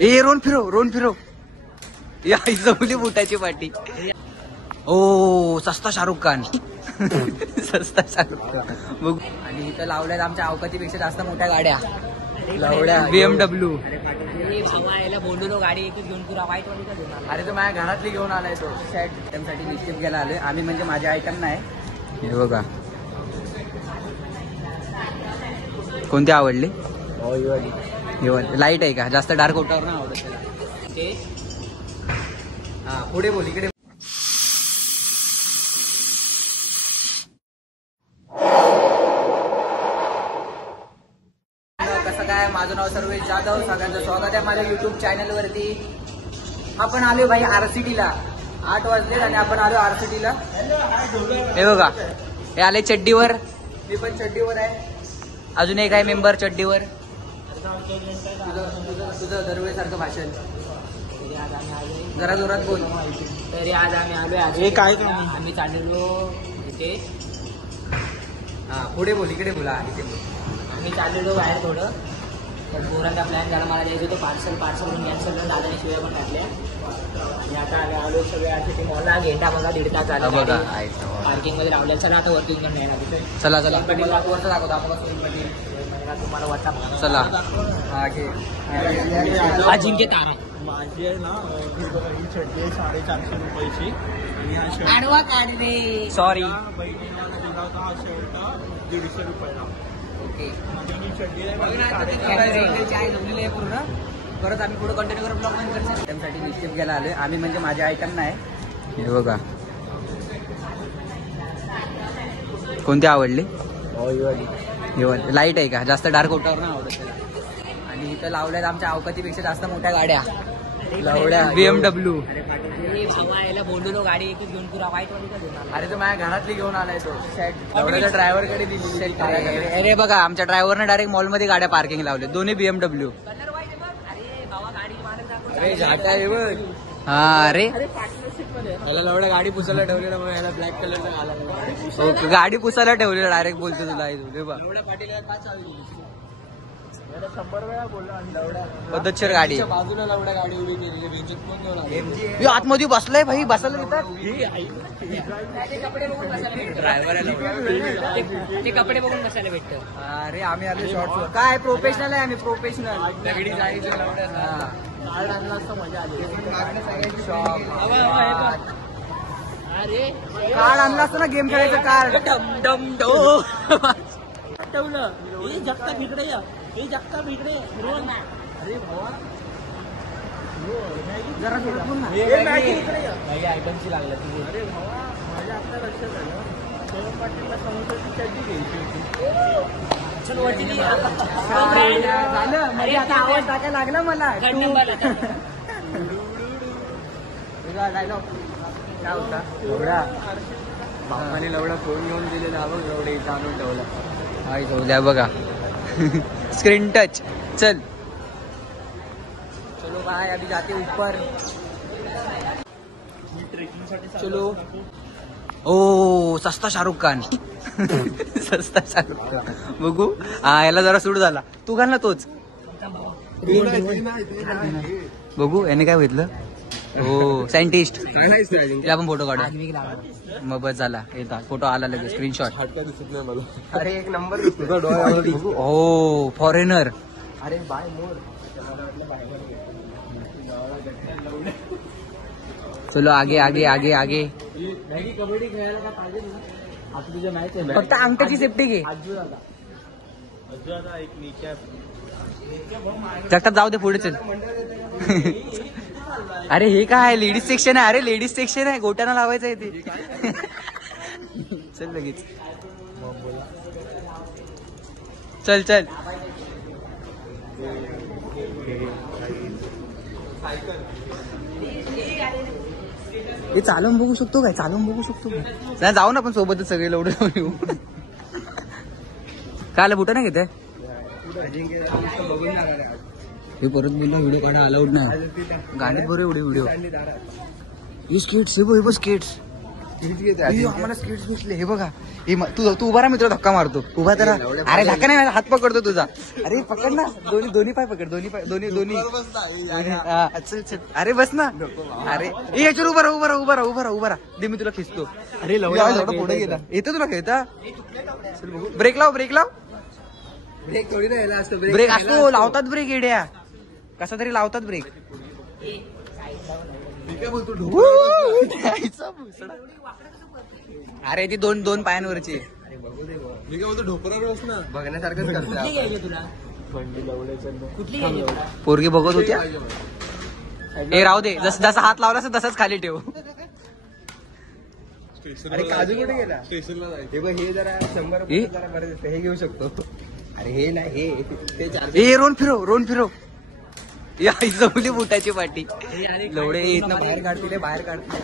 ए रोन फिरो या जमली बुटाची पाटी. ओ सस्ता शाहरुख खान सस्ता शाहरुख खान बघ. आणि इथं लावल्यात आमच्या अवकातीपेक्षा जास्त मोठ्या गाड्या लावल्या BMW. याला बोललो गाडी एक घेऊन तुला वाईट वाली का घेऊन. अरे तो माझ्या घरातली घेऊन आलाय तो सेट त्यांच्यासाठी निश्चित गेला आलोय आम्ही म्हणजे माझे आयटम नाही. हे बघा कोणते आवडले. लाईट आहे का जास्त डार्क उठावर नाही आवडत ते. हा पुढे बोल इकडे. कसं काय माझं नाव सर्वेश जाधव सगळ्यांचं स्वागत आहे माझ्या युट्यूब चॅनल वरती. आपण आलो भाई RCT ला 8 वाजले आणि आपण आलो RCT ला. हे बघा हे आले चड्डीवर. मी पण चड्डीवर आहे. अजून एक आहे मेंबर चड्डीवर. तुझं दरवेळी सारखं भाषण जरा जोरात बोल. तरी आज आम्ही आलोय काय आम्ही चाललेलो इथे. हा पुढे बोल इकडे बोला इथे बोल. आम्ही चाललेलो बाहेर थोडं पण पोरांचा प्लॅन झाला मला द्यायचं होतं पार्सल म्हणून कॅन्सल करून दादाने शिव्या पण टाकल्या. आणि आता आम्ही आलो सगळे RCT मॉलला. घेंडा बघा 1.5 तास आला पार्किंग मध्ये लावल्या. चला आता वरती घेऊन येणार. चला वरचं दाखवतो आपण तुम्हाला वाटतं. चला अजिंक्य तारा माझी आहे ना ही चड्डी आहे 450 रुपयाची. आणि आडवा काढले सॉरी बहिणीला दिला होता हा शर्ट 150 रुपयाला. ओके म्हणजे ही चड्डी आहे पूर्ण. परत आम्ही पुढे कंटिन्यू करून ब्लॉग मध्ये करतो. त्यांच्यासाठी निश्चित गेला आलोय आम्ही म्हणजे माझे आयटम नाही. हे बघा कोणते आवडले. लाईट आहे का जास्त डार्क उठावर नाही आवडत त्याला. आणि इथं लावल्यात आमच्या अवकातीपेक्षा जास्त मोठ्या गाड्या लावल्या BMW. याला बोललो गाडी एक घेऊन तुला वाईट वाली का घेऊन. अरे तो माझ्या घरातली घेऊन आलाय तो सेट ड्रायव्हर कडे दिली. अरे बघा आमच्या ड्रायव्हरने डायरेक्ट मॉलमध्ये गाड्या पार्किंग लावल्या दोन्ही BMW. अरे झाटा आहे बघ. हा अरे याला एवढ्या गाडी पुसायला ठेवलेलं मग याला ब्लॅक कलरचा घालायला. गाडी पुसायला ठेवलेलं डायरेक्ट बोलतो तुला. $100 वेळा बोलला. पद्धतशीर गाडी बाजूला लावड्या गाडी उभी केलेली. आतमध्ये बसलाय भाई बसायला देतात. ते कपडे बघून बसायला भेटतं. अरे आम्ही आलो शॉर्ट्स. काय प्रोफेशनल आहे आम्ही प्रोफेशनल. दगडी जायचं कार्ड आणला असता मजा आली. कार्ड आणलं असतं ना गेम खेळायचं कार्ड. ठेवलं हे जगता इकडे या. हे जगता इकडे रोहन. अरे भावा जरा थोडं बोल ना. काही आयटमची लागला तुझी. अरे भावा माझ्या आता लक्षात आलं सोनम पाटीलला समोसाची चड्डी घ्यायची होती. झालं म्हणजे आता आवाज टाकायला लागला मला. डायलॉग काय होता एवढा बापाने एवढा फोन घेऊन दिलेला बघ एवढे इथं आणून ठेवला. हाय जाऊ द्या बघा स्क्रीन टच. चल चलो भाई अभी जाते ऊपर. चलो ओ सस्ता शाहरुख खान सस्ता शाहरुख खान बघू. हा याला जरा सूट झाला. तू घाल ना तोच बघू याने काय घेतलं. हो सायंटिस्ट. तिला पण फोटो काढू मग बस झाला. येतात फोटो आला लगेच स्क्रीनशॉट. दिसत नाही मला. अरे एक नंबर हो फॉरेनर. अरे बाय मोर. चलो आगे आगे आगे आगे. कबड्डी खेळायला काय पाहिजे ना आता तुझ्या मॅच आहे. फक्त अंगठ्याची सेफ्टी घे. अजून आता एक नीच्या जगतात जाऊ दे पुढे चल. अरे हे काय लेडीज सेक्शन आहे. अरे लेडीज सेक्शन आहे गोट्याना लावायचं आहे ते. चल लगेच चल चल. हे चालून बघू शकतो काय. चालून बघू शकतो नाही. जाऊ ना पण सोबतच सगळे लवडे येऊ. काय बुटा नाही घेते. हे परत बोललो व्हिडिओ काढा अलाउड नाही. गाडीत बरं एवढे व्हिडिओ. हे स्केट्स हे बघ स्केट्स. आम्हाला स्किट्स भेटले. हे बघा, तू उभा राहा मित्र, धक्का मारतो. उभा तर अरे धक्का नाही, हात पकडतो तुझा. अरे पकड ना, दोन्ही पाय पकड, दोन्ही. चल चल, अरे बस ना. अरे याच्यावर उभा राहा. दे मी तुला खिचतो. अरे पुढे गेला. येतं तुला खेळता. ब्रेक लाव. ब्रेक थोडी ना याला असतं. ब्रेक असतो, लावतात ब्रेक येड्या, कसा तरी लावतात ब्रेक. अरे ती दोन पायांवरची. मी काय बोलतो, ढोपरावर बस ना. बघण्यासारखंच करतो. कुठली पोरगी बघत होत्या. ए राहू दे, जसा हात लावला तसाच खाली ठेव. अरे काजू कुठे गेला? स्टेशनला जायचं. हे बघ, हे जरा 100 रुपये जरा बरं दिसतं. हे घेऊ शकतो. अरे हे नाही, हे 4. ए रोन फिरव. या जमली बुटाची पाटी. लवडे इथनं बाहेर काढतील.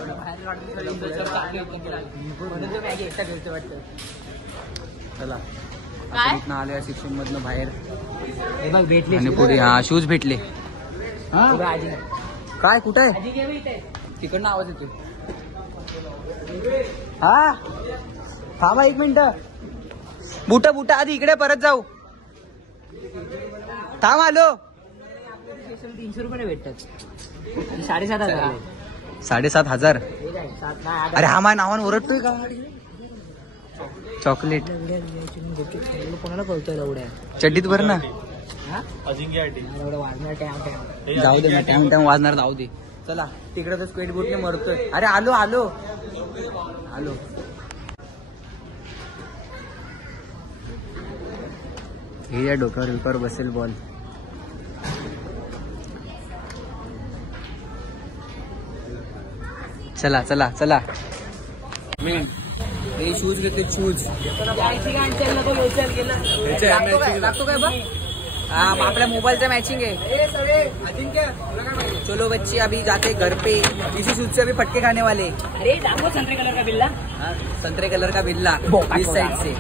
चला इथनं आलो या सेक्शन मधनं बाहेर. हे बघ भेटली. आणि पुढे हा शूज भेटले. आजी काय कुठे आहे? आजी घे इथे. तिकडनं आवाज येतो. हा थांबा 1 मिनिट. बुट आधी इकडे परत जाऊ. थांब आलो. 300 रुपये भेटतात. 7,500. 7,500. अरे हा माझ्या नावानं ओरडतोय का? चॉकलेट कोणाला कळतोय एवढ्या चड्डीत भर ना. एवढं वाजणार टाइम. जाऊ दे, टाइम वाजणार, जाऊ दे. चला तिकडे तर स्क्वेट बोटने मरतोय. अरे आलो. हे या डोक्यावर बसेल बॉल. चला. हे शूज घेते. शूज लागतो काय बघ. आपल्या मोबाईलचा मॅचिंग है. चलो बच्चे अभी जाते घर पे. इसी शूज से अभी फटके खाने वाले. अरे दाखव संतरे कलर का बिल्ला. संतरे कलर का बिल्ला इस साइड से.